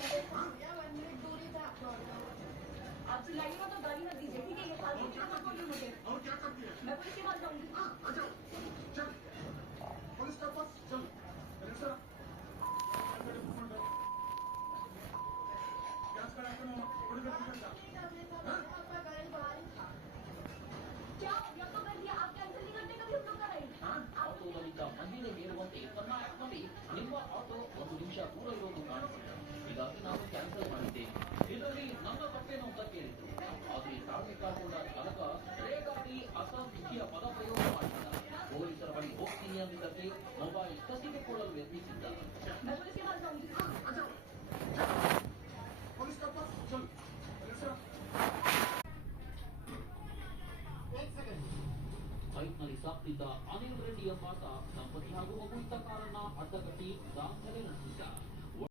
भैया 1 मिनट दूरी था आप चिल्लाइए मत तो गाली मत दीजिए, ठीक है? ये फालतू की मत बोलिए मुझे। और क्या करती है? मैं पुलिस के पास जाऊंगी। अच्छा चल पुलिस के पास चल रिक्शा गैस का रखना थोड़ी देर निकल क्या हो गया? तो कर दिया, आप कैंसिल नहीं करते कभी हम लोग का राइड? ಆಟೋದಲ್ಲಿದ್ದ ಮಹಿಳೆ ಹೇಳುವಂತೆ ತನ್ನ ಆ್ಯಪ್ನಲ್ಲಿ ನಿಮ್ಮ ಆಟೋ 1 ನಿಮಿಷ ದೂರ ಇರೋದು ಕಾಣಿಸಿಲ್ಲ, ಹೀಗಾಗಿ ನಾವು ಕ್ಯಾನ್ಸಲ್ ಮಾಡಿದ್ದೇವೆ. ಇದರಲ್ಲಿ ನಮ್ಮ ಬಟ್ಟೆನೂ ಕೇಳಿತು. ಆದರೆ ಟ್ರಾಫಿಕ್ ಹಾಕೊಂಡ ಚಾಲಕ ರೇಗಾಗಿ ಅಸಂಖ್ಯ ಪದಪ್ರಯೋಗ ಮಾಡಿದ. ಪೊಲೀಸರ ಬಳಿ ಹೋಗ್ತೀನಿ ಅಂದಿದ್ದಕ್ಕೆ ಮೊಬೈಲ್ ಕಸಿದುಕೊಳ್ಳಲು ಯತ್ನಿಸಿದ್ದ. मैं पुलिस के पास जाऊंगी। अच्छा पुलिस के पास चल रिक्शा एक सेकंड ಬೈಕ್ನಲ್ಲಿ ಸಾಕ್ತಿದ್ದ ಅನಿಲ್ ರೆಡ್ಡಿ ಎಂಬಾತ ದಂಪತಿ ಹಾಗೂ ಮಗುವಿದ್ದ ಕಾರನ್ನ ಅಡ್ಡಗಟ್ಟಿ